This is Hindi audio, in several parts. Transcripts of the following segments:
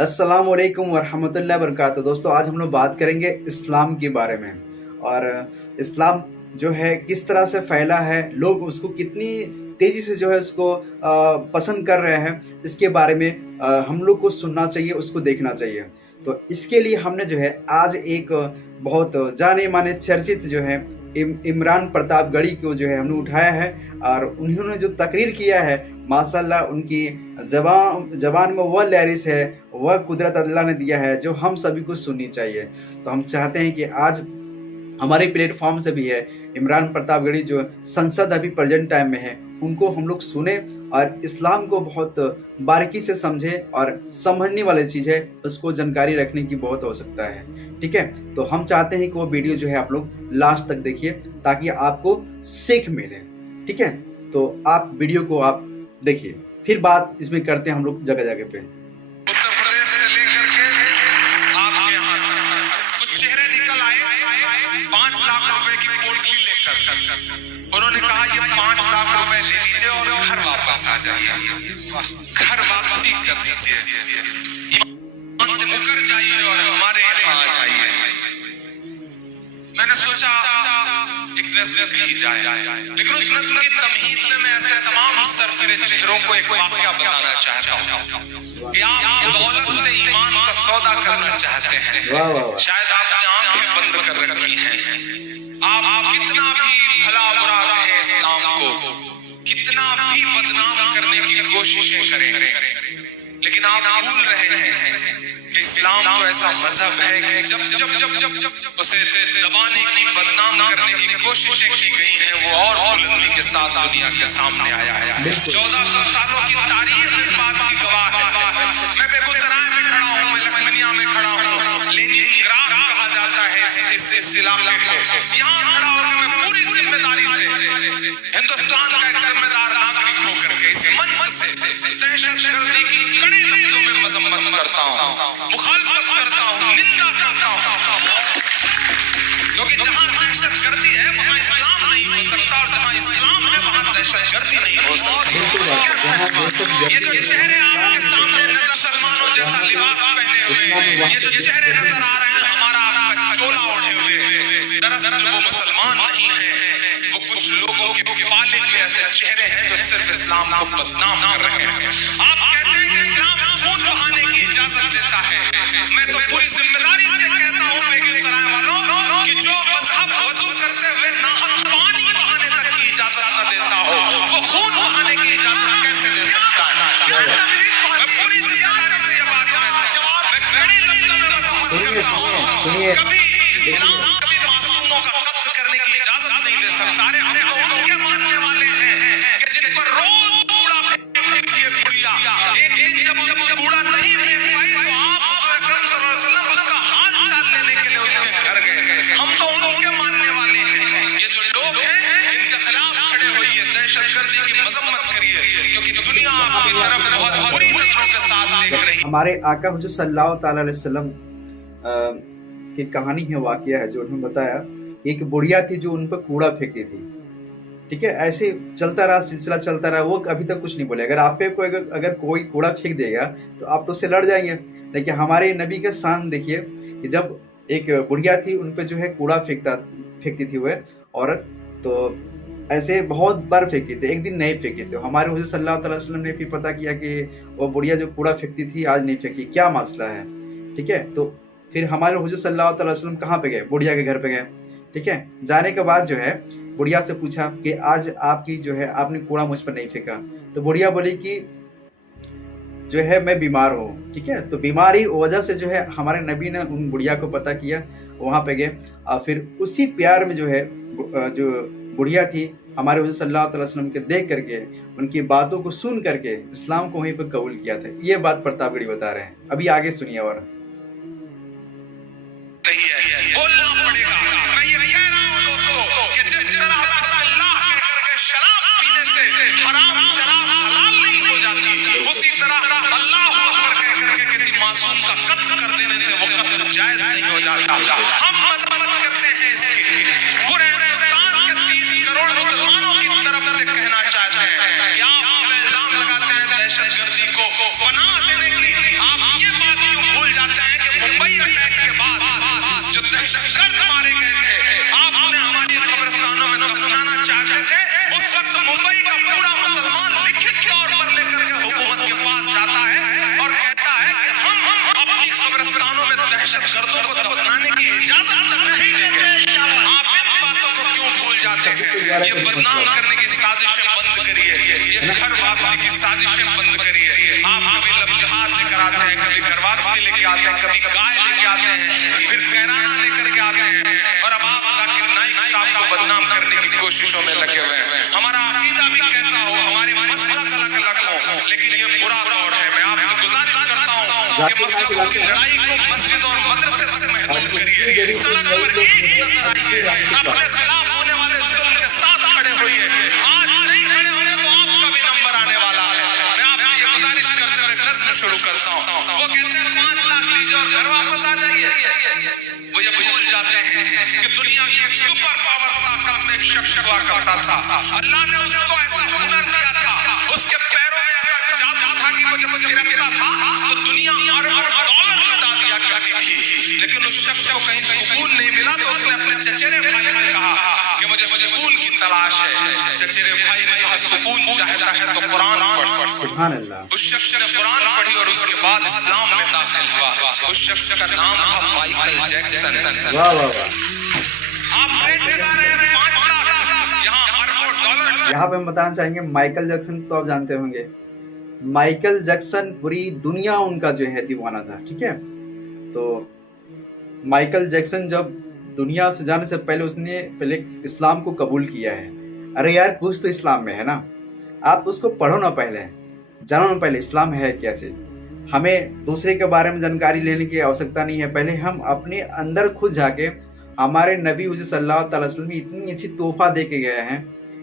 अस्सलामुअलैकुम वरहमतुल्लाहि वबरकातुहू। दोस्तों, आज हम लोग बात करेंगे इस्लाम के बारे में और इस्लाम जो है किस तरह से फैला है, लोग उसको कितनी तेजी से जो है उसको पसंद कर रहे हैं, इसके बारे में हम लोग को सुनना चाहिए, उसको देखना चाहिए। तो इसके लिए हमने जो है आज एक बहुत जाने माने चर्चित जो है इमरान प्रतापगढ़ी को जो है हमने उठाया है और उन्होंने जो तकरीर किया है, माशाल्लाह उनकी जबान में वह लहरिश है, वह कुदरत अल्लाह ने दिया है जो हम सभी को सुननी चाहिए। तो हम चाहते हैं कि आज हमारे प्लेटफॉर्म से भी है इमरान प्रतापगढ़ी जो संसद अभी प्रेजेंट टाइम में है, उनको हम लोग सुने और इस्लाम को बहुत बारीकी से समझे और समझने वाली चीज है, उसको जानकारी रखने की बहुत आवश्यकता है। ठीक है, तो हम चाहते हैं कि वो वीडियो जो है आप लोग लास्ट तक देखिए ताकि आपको सीख मिले। ठीक है, तो आप वीडियो को आप देखिए, फिर बात इसमें करते हैं हम लोग जगह जगह पे। उत्तर प्रदेश से लेकर के आपके यहाँ कुछ चेहरे निकल आए 5 लाख रुपए की पोटली लेकर। उन्होंने कहा ये 5 लाख रुपए ले लीजिए और घर वापस आ जाइए, घर वापसी कर दीजिए, ईमान से मुकर जाइए और हमारे यहाँ आ जाइए। मैंने सोचा एक नस्ल भी जाए, लेकिन उस नस्ल की तमहीद में मैं ऐसे तमाम सरफिरे चेहरों को एक वाकया बताना चाहता हूँ कि आप दौलत से ईमान का सौदा करना चाहते हैं, शायद आपने आंखें बंद कर रखी हैं। आप कितना भी भला बुरा कहें इस्लाम को, कितना भी बदनाम करने की कोशिशें करें, लेकिन आप भूल रहे हैं कि इस्लाम तो ऐसा मजहब है कि जब जब जब जब जब उसे दबाने की, बदनाम करने की कोशिशें की गई हैं, वो और बुलंदी के साथ दुनिया के सामने आया है। 1400 सालों की तारीख इस बात की गवाह है। मैं बेगूसराय में खड़ा हूँ, मैं लखनऊ में खड़ा हूँ, लेनिनग्राद कहा जाता है इस इलाके को। यहाँ खड़ा होकर मैं पूरी जिम्मेदारी से हिंदुस्तान का एक जिम्मेदार नागरिक होकर के इस मंच से दहशतगर्दी की कड़े लफ्जों में मजम्मत करता हूँ, मुखालफत करता हूँ, निंदा करता हूँ, क्योंकि जहाँ दहशतगर्दी है वहाँ इस्लाम नहीं हो सकता और जहाँ इस्लाम है वहाँ दहशतगर्दी नहीं हो सकती। ये जो चेहरे आपके सामने नजर, मुसलमानों जैसा लिबास पहने हुए, ये जो चेहरे नजर आ रहे हैं हमारा आपका चोला ओढ़े हुए, दरअसल वो मुसलमान नहीं है, वो कुछ लोगों के पाले हुए ऐसे चेहरे हैं जो सिर्फ इस्लाम को बदनाम कर रहे हैं। आप कहते हैं कि इस्लाम खून बहाने की इजाजत देता है, मैं तो पूरी जिम्मेदारी से कहता हूँ बेगूसराय वालों कि जो मजहब वजू करते हुए नाहक पानी बहाने तक की इजाजत न देता हो, वो खून बहाने की इजाजत कैसे दे सकता है? मैं पूरी जिम्मेदारी से ये बात कहता हूँ, मैं कड़े लफ्जों में मजम्मत करता हूँ। कभी इस्लाम कभी मासूमों का कत्ल करने की इजाजत नहीं दे सकता। अरे हम तो उनके मानने वाले हैं कि जिन पर रोज कूड़ा फेंकती थी एक बुढ़िया, एक दिन जब वो कूड़ा नहीं फेंक पाई तो आप हुजूर अकरम सल्लल्लाहु अलैहि वसल्लम उसका हाल चाल लेने के लिए उसके घर गए। हम तो उनके मानने वाले हैं। ये जो लोग हैं इनके खिलाफ खड़े होइए, दहशतगर्दी की मजम्मत करिए, क्योंकि दुनिया आपकी तरफ बहुत बुरी नजरों के साथ देख रही है। हमारे आका हुजूर सल्लल्लाहु ताला अलैहि वसल्लम की कहानी है, वाकया है जो उन्होंने बताया। एक बुढ़िया थी जो उन पर कूड़ा फेंकती थी। ठीक है, ऐसे चलता रहा, सिलसिला चलता रहा, वो अभी तक कुछ नहीं बोले। अगर आप पे कोई अगर कोई कूड़ा फेंक देगा तो आप तो उससे लड़ जाएंगे, लेकिन हमारे नबी का शान देखिए कि जब एक बुढ़िया थी उन पे जो है कूड़ा फेंकती थी वह औरत, तो ऐसे बहुत बार फेंकी थी, एक दिन नहीं फेंकी थी। हमारे हुजूर सल्लल्लाहु अलैहि वसल्लम ने भी पता किया कि वो बुढ़िया जो कूड़ा फेंकती थी आज नहीं फेंकी, क्या मसला है। ठीक है, तो फिर हमारे हुजूर सल्लल्लाहु अलैहि वसल्लम कहाँ पे गए? बुढ़िया के घर पे गए। ठीक है, जाने के बाद जो है बुढ़िया से पूछा कि आज आपकी जो है आपने कूड़ा मुझ पर नहीं फेंका। तो बुढ़िया बोली कि जो है मैं बीमार हूँ। ठीक है, तो बीमारी वजह से जो है हमारे नबी ने उन बुढ़िया को पता किया, वहाँ पे गए और फिर उसी प्यार में जो है जो बुढ़िया थी हमारे हुजूर सल्लल्लाहु अलैहि वसल्लम के देख करके, उनकी बातों को सुन करके इस्लाम को वहीं पर कबूल किया था। ये बात प्रतापगढ़ी बता रहे हैं, अभी आगे सुनिए। और बोलना पड़ेगा। मैं ये कह रहा हूँ दोस्तों कि जिस तरह बिस्मिल्लाह कह करके शराब पीने से हराम शराब हलाल नहीं हो जाती, उसी तरह अल्लाह अकबर कह करके किसी मासूम का कत्ल कर देने से वो कत्ल जायज नहीं हो जाता। हम मजम्मत करते हैं इसकी, पूरे हिंदुस्तान के 30 करोड़ मुसलमानों की तरफ से कहना चाहते हैं कि आप इल्जाम लगाते हैं दहशतगर्दी को पनाह देने की, आप ये बात क्यों ये बदनाम करने की साजिशें बंद करिए, ये घर वापसी की साजिशें बंद करिए। आप कभी लब जिहाद लेकर आते हैं, कभी घर वापसी लेके आते हैं, कभी गाय लेके आते हैं, फिर कैराना लेकर के आते हैं, और अब आप जाकिर नाइक साहब को बदनाम करने की कोशिशों में लगे हुए हैं। हमारा अकीदा भी कैसा हो, हमारे मसलक अलग अलग हो, लेकिन ये बुरा दौर है। मैं आपसे गुजारिश करता हूँ कि मसलकों की लड़ाई को मस्जिद और मदरसे तक महदूद करिए। सड़क पर एक नजर आइए, अपने खिलाफ होने वाले जुल्म के साथ खड़े होइए। आज नहीं खड़े होंगे तो आपका भी नंबर आने वाला है। मैं आपसे ये गुजारिश करते हुए नज़्म शुरू करता हूँ। वो कहते हैं 5 लाख लीजिए और घर वापस आ जाइए। वो ये भूल जाते हैं कि दुनिया की एक सुपर पावर ताकत में एक शख्स हुआ करता था। अल्लाह ने उसको ऐसा हुनर दिया था, उसके पैरों में ऐसा जादू था कि वो जब थिरकता था तो दुनिया अरबों डॉलर लुटा दिया करती थी। लेकिन उस शख्स को कहीं सुकून नहीं मिला तो उसने अपने चचेरे भाई से कहा कि मुझे सुकून की तलाश है। चचेरे भाई ने कहा सुकून चाहता है तो कुरान पढ़। सुभान अल्लाह। उस शख्स ने कुरान पढ़ी और उसके बाद इस्लाम में दाखिल हुआ। उस शख्स का नाम था माइकल जैक्सन। वाह वाह वाह। आप रेट लगा रहे हैं 5 लाख, यहाँ अरबों डॉलर। यहाँ पे हम बताना चाहेंगे माइकल जैक्सन तो आप जानते होंगे, माइकल जैक्सन पूरी दुनिया उनका जो है दीवाना था। ठीक है, तो माइकल जैक्सन जब दुनिया से जाने से पहले उसने पहले इस्लाम को कबूल किया है। अरे यार कुछ तो इस्लाम में है ना, आप उसको पढ़ो ना, पहले जानो ना पहले इस्लाम है क्या चीज। हमें दूसरे के बारे में जानकारी लेने की आवश्यकता नहीं है, पहले हम अपने अंदर खुद जाके, हमारे नबी सल्लल्लाहु अलैहि वसल्लम इतनी अच्छी तोहफा दे के गए हैं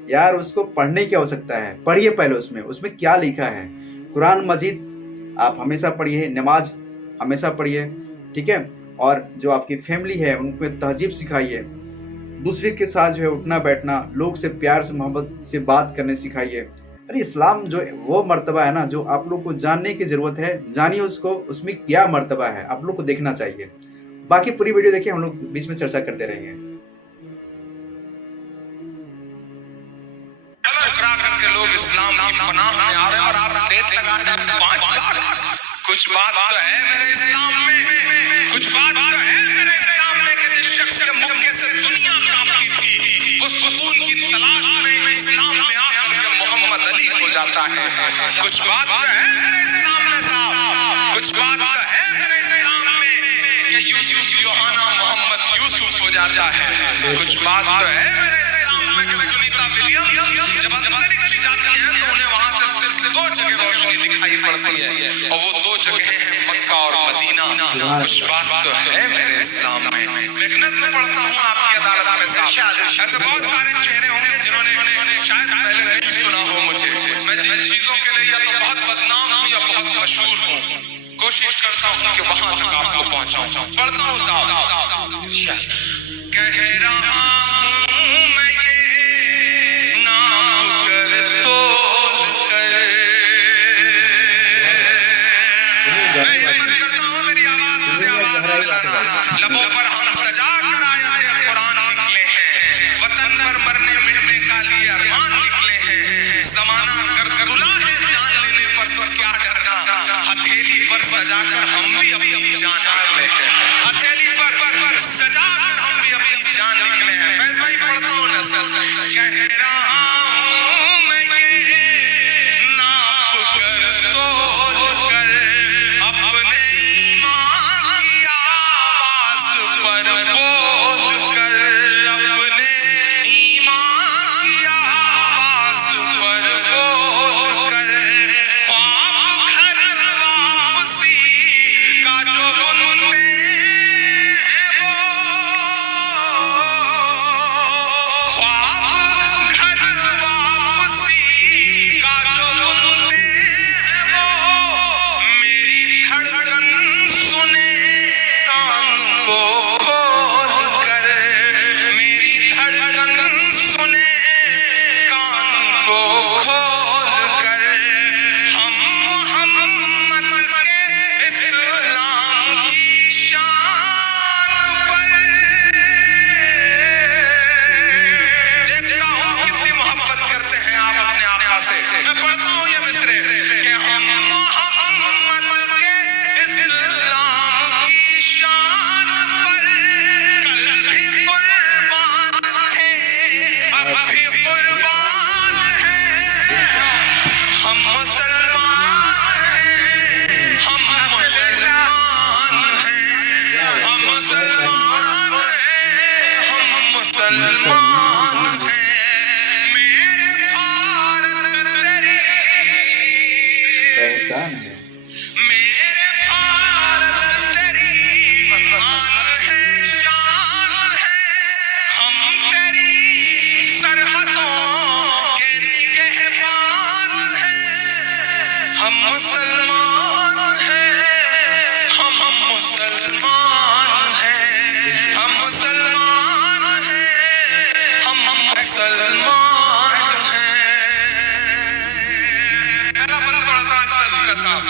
यार, उसको पढ़ने की आवश्यकता है। पढ़िए पहले उसमें क्या लिखा है। कुरान मजीद आप हमेशा पढ़िए, नमाज हमेशा पढ़िए। ठीक है, और जो आपकी फैमिली है उनको तहजीब सिखाइए, दूसरे के साथ जो है उठना बैठना, लोग से प्यार से मोहब्बत से बात करने सिखाइए। अरे इस्लाम जो वो मर्तबा है ना जो आप लोग को जानने की जरूरत है, जानिए उसको, उसमें क्या मर्तबा है आप लोग को देखना चाहिए। बाकी पूरी वीडियो देखिए, हम लोग बीच में चर्चा करते रहेंगे। करके लोग इस्लाम की पनाह में आ रहे हैं और आप रेट लगा रहे हैं 5 लाख। कुछ बात तो है मेरे इस्लाम में, कुछ बात तो है मेरे इस्लाम में कि जिस शख्स के मुक्के से दुनिया कांपती थी वो सुकून की तलाश में इस्लाम में आकर के मोहम्मद अली हो जाता है। कुछ बात तो है मेरे इस्लाम में साहब, कुछ बात तो है मेरे इस्लाम में कि यूसुफ यूहाना मोहम्मद यूसुफ हो जाता है। कुछ बात तो है मेरे इस्लाम में कि सुनीता विलियम्स जब अंतरिक्ष जाती है तो उन्हें वहां से सिर्फ 2 जगह रोशनी दिखाई पड़ती है और वो 2 जगह हैं मक्का और मदीना। कुछ बात तो है मेरे इस्लाम में। मैं एक नज़्म पढ़ता हूँ आपकी अदालत में साहब। ऐसे बहुत सारे चेहरे होंगे जिन्होंने शायद पहले नहीं सुना हो मुझे। मैं जिन चीजों के लिए या तो बहुत बदनाम हूँ या बहुत मशहूर हूँ, कोशिश करता हूँ कि वहां तक आपको पहुंचाऊं। पढ़ता हूँ साहब। कह रहा हूँ मैं ये नाप कर तोल कर, मैं हिम्मत करता हूँ मेरी आवाज से आवाज मिलाना। लबों पर हम सजा कर आए कुरान निकले हैं, वतन पर मरने मिटने का लिए अरमान निकले हैं। जमाना कर दुला है जान लेने पर तो क्या डरना, हथेली पर सजा कर हम भी अपनी जान निकले हैं। हथेली पर सजा कर हम भी अपनी जान निकले हैं। फैज भाई पढ़ता हूँ ना सर। कह रहा हूँ मैं ये नाप कर तोल कर, अपने ईमान की आवाज पर बोल कर, अपने ईमान की आवाज पर बोल कर, ख्वाब घर वापसी का जो बुनते हैं वो, ख्वाब घर वापसी का जो बुनते हैं वो, मेरी धड़कन सुने कान को खोल कर, मेरी धड़कन सुने कान को खोल कर, हम मोहम्मद के इस्लाम की मुसलमान हैं, हम मुसलमान हैं, हम मुसलमान हैं। पहला बंद पढ़ता इसका साहब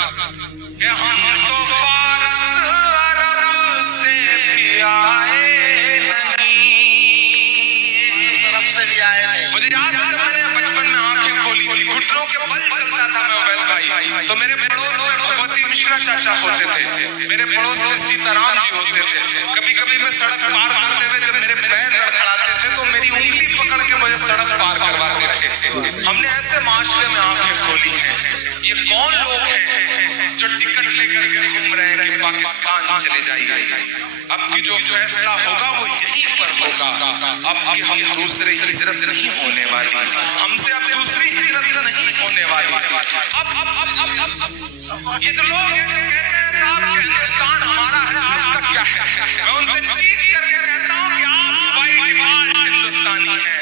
कि हम तो फारस अरब से भी आए नहीं, से भी आए नहीं। मुझे याद है जब मैंने बचपन में आंखें खोली थी, घुटनों के बल चलता था मैं उबैद भाई, तो मेरे पड़ोस में भगवती मिश्रा चाचा होते थे, मेरे पड़ोस में सीताराम जी होते थे। कभी कभी मैं सड़क पार करते हुए जब मेरे पैर लड़खड़ाते थे तो मेरी उंगली पकड़ के मुझे सड़क पार करवाते थे। हमने ऐसे माशरे में आंखें खोली हैं। ये कौन लोग हैं जो टिकट लेकर के घूम रहे हैं कि पाकिस्तान चले जाइए? अब की जो फैसला होगा वो यहीं पर होगा। अब कि हम दूसरे हिजरत नहीं होने वाली, हमसे अब दूसरी हिजरत नहीं होने वाली। अब ये जो लोग हैं जो कहते हैं साहब कि हिंदुस्तान हमारा है, आपका क्या है? मैं उनसे चीख करके कहता हूँ कि आप बाय डिफॉल्ट हिंदुस्तानी हैं।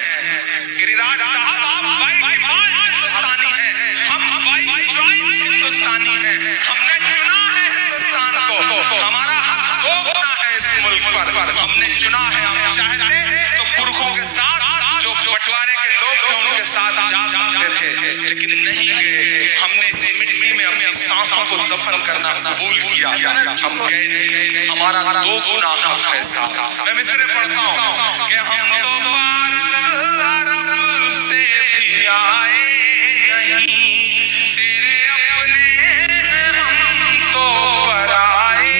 गिरिराज साहब आप बाय डिफॉल्ट हिंदुस्तानी हैं, हम बाय चॉइस हिंदुस्तानी हैं। हमने चुना है हिंदुस्तान को, हमारा हक दो गुना है इस मुल्क पर, हमने चुना है। हम चाहते तो पुरखों के साथ जो बंटवारे के लोग थे उनके साथ जा सकते थे, लेकिन नहीं गए। हमने इस मिट्टी में अपनी सांसों को दफन करना कबूल किया, हम गए नहीं। हमारा दो गुना हक है साहब। मैं मिसरे पढ़ता हूँ कि हम तो फारस अरब से भी आए नहीं, तेरे अपने हम तो पराए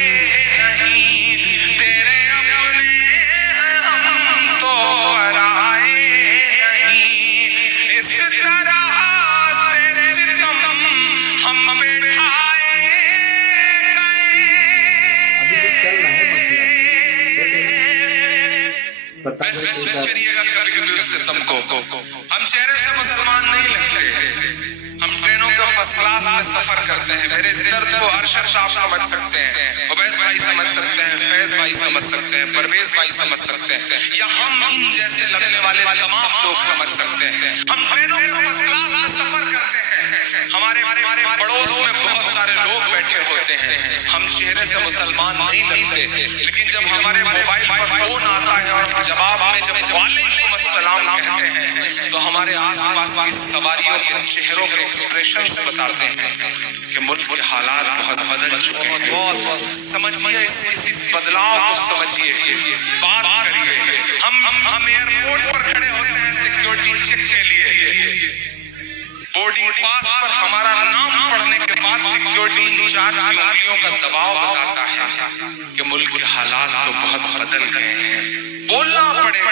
नहीं, तेरे अपने हम तो पराए नहीं। इस तरह से सितम हम पे ढाए अभी जो चल रहा है पता महसूस करिएगा कभी कभी उस सितम को। हम चेहरे से मुसलमान नहीं लगते, हम ट्रेनों के फर्स्ट क्लास में सफर करते हैं। मेरे इस दर्द को अरशद साहब समझ सकते हैं, उबैद भाई समझ सकते हैं, फैज भाई समझ सकते हैं, परवेज भाई समझ सकते हैं, या हम इन जैसे लगने वाले तमाम लोग समझ सकते हैं। हम ट्रेनों के फर्स्ट क्लास में सफर करते हैं, हमारे पड़ोस में बहुत सारे लोग बैठे होते हैं, हम चेहरे से मुसलमान नहीं लगते, लेकिन जब हमारे मोबाइल पर फोन आता है और जवाब में जब वालेकुम अस्सलाम कहते हैं तो हमारे आसपास की सवारियों के चेहरों के एक्सप्रेशन से बताते हैं कि मुल्क के हालात बहुत बदल चुके हैं। समझिए इस बदलाव को समझिए, बात करिए। हम एयरपोर्ट पर खड़े होते हैं सिक्योरिटी चेक के लिए, बोर्डिंग पास पर हमारा नाम पढ़ने के बाद सिक्योरिटी इंचार्ज की उंगलियों का दबाव बताता है कि मुल्क के हालात तो बहुत बदल गए हैं। बोलना पड़ेगा,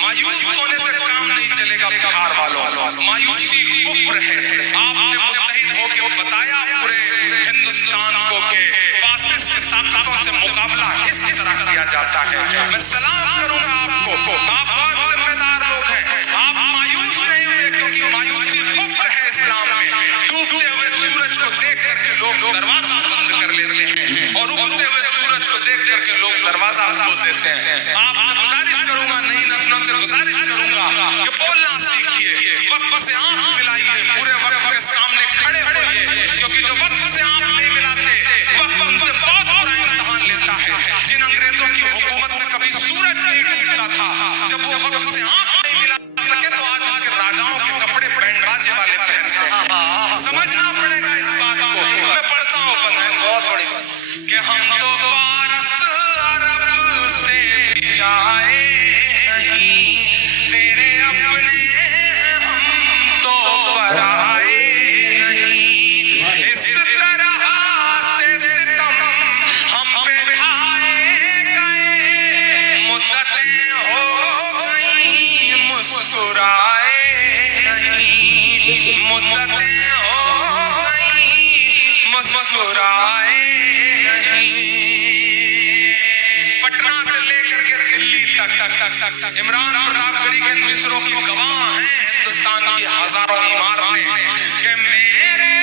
मायूस होने से काम नहीं चलेगा। बिहार वालों, मायूसी कुफ्र है। आपने मुत्तहिद होकर बताया पूरे हिंदुस्तान को कि फासिस्ट ताकतों से मुकाबला इस तरह किया जाता है। मैं सलाम करूंगा आपको, आप बहुत जिम्मेदार लोग हैं। आप मायूस नहीं हुए क्योंकि मायूसी कुफ्र है इस्लाम में। डूबते हुए सूरज को देख करके लोग दरवाजा बंद कर लेते हैं और उगते हुए सूरज को देख करके लोग दरवाजा खोल देते हैं। आपसे गुजारिश करूंगा, नई नस्लों से गुजारिश करूंगा कि बोलना सीखिए, वक्त से आंख मिलाइए, पूरे वक्त के सामने खड़े होइए, क्योंकि जो वक्त से आंख नहीं मिलाते वक्त उनसे बहुत बुरा इम्तिहान लेता है। जिन अंग्रेजों की हुकूमत में कभी सूरज नहीं डूबता था, जब वो वक्त से आंख नहीं मिला सके तो आज उनके राजाओं के कपड़े बैंड बाजे वाले पहनते हैं। समझना पड़ेगा इस बात को। मैं पढ़ता हूँ बहुत बड़ी बात कि हम तो फारस अरब से भी आए नहीं, तेरे अपने हम तो पराए नहीं। इस तरह से सितम हम पे ढाए गए, मुद्दतें हो गई मुस्कुराए नहीं, मुद्दतें हो गई मुस्कुराए नहीं। पटना से लेकर के दिल्ली तक इमरान प्रतापगढ़ी के मिसरों की गवाह हैं हिंदुस्तान की हजारों इमारतें कि मेरे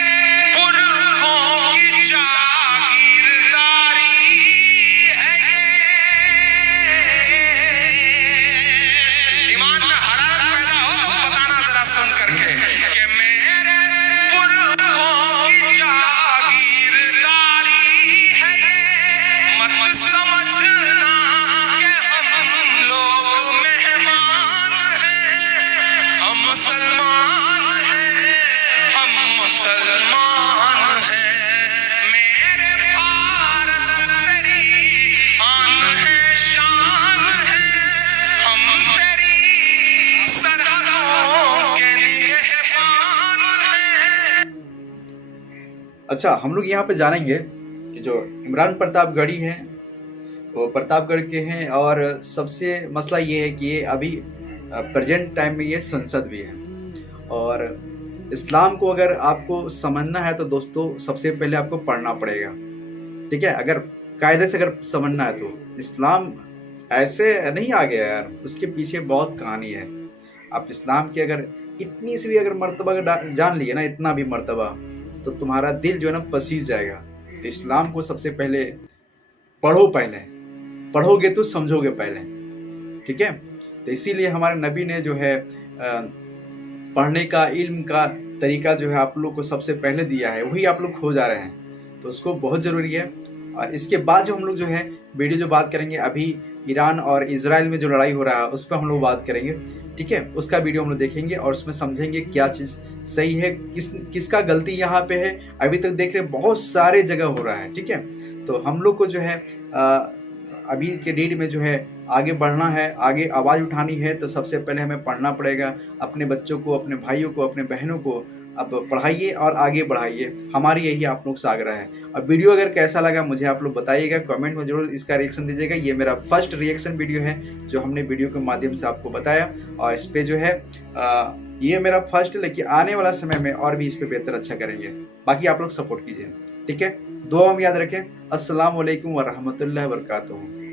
पुरखों की जागीरदारी है ये। ईमान में हरारत पैदा हो तो बताना जरा सुन करके कि मेरे पुरखों की जागीरदारी है ये। मत अच्छा, हम लोग यहाँ पे जानेंगे कि जो इमरान प्रतापगढ़ी हैं वो प्रतापगढ़ के हैं, और सबसे मसला ये है कि ये अभी प्रेजेंट टाइम में ये संसद भी है। और इस्लाम को अगर आपको समझना है तो दोस्तों सबसे पहले आपको पढ़ना पड़ेगा, ठीक है। अगर कायदे से अगर समझना है तो इस्लाम ऐसे नहीं आ गया यार, उसके पीछे बहुत कहानी है। आप इस्लाम की अगर इतनी सी भी अगर मर्तबा अगर जान लिए ना, इतना भी मर्तबा, तो तुम्हारा दिल जो है ना पसीज जाएगा। तो इस्लाम को सबसे पहले पढ़ो, पहले पढ़ोगे तो समझोगे पहले, ठीक है। तो इसीलिए हमारे नबी ने जो है पढ़ने का, इल्म का तरीका जो है आप लोग को सबसे पहले दिया है, वही आप लोग खो जा रहे हैं, तो उसको बहुत ज़रूरी है। और इसके बाद जो हम लोग जो है वीडियो जो बात करेंगे, अभी ईरान और इजराइल में जो लड़ाई हो रहा है उस पर हम लोग बात करेंगे, ठीक है। उसका वीडियो हम लोग देखेंगे और उसमें समझेंगे क्या चीज़ सही है, किसका गलती यहाँ पे है। अभी तक देख रहे बहुत सारे जगह हो रहा है, ठीक है। तो हम लोग को जो है अभी के डेट में जो है आगे बढ़ना है, आगे आवाज़ उठानी है, तो सबसे पहले हमें पढ़ना पड़ेगा। अपने बच्चों को, अपने भाइयों को, अपने बहनों को अब पढ़ाइए और आगे बढ़ाइए, हमारी यही आप लोग से आग्रह है। और वीडियो अगर कैसा लगा मुझे आप लोग बताइएगा, कमेंट में जरूर इसका रिएक्शन दीजिएगा। ये मेरा फर्स्ट रिएक्शन वीडियो है जो हमने वीडियो के माध्यम से आपको बताया, और इस पर जो है ये मेरा फर्स्ट, लेकिन आने वाला समय में और भी इस पर बेहतर अच्छा करेंगे। बाकी आप लोग सपोर्ट कीजिए, ठीक है। दुआ में याद रखें। अस्सलाम वालेकुम व रहमतुल्लाहि व बरकातुहू।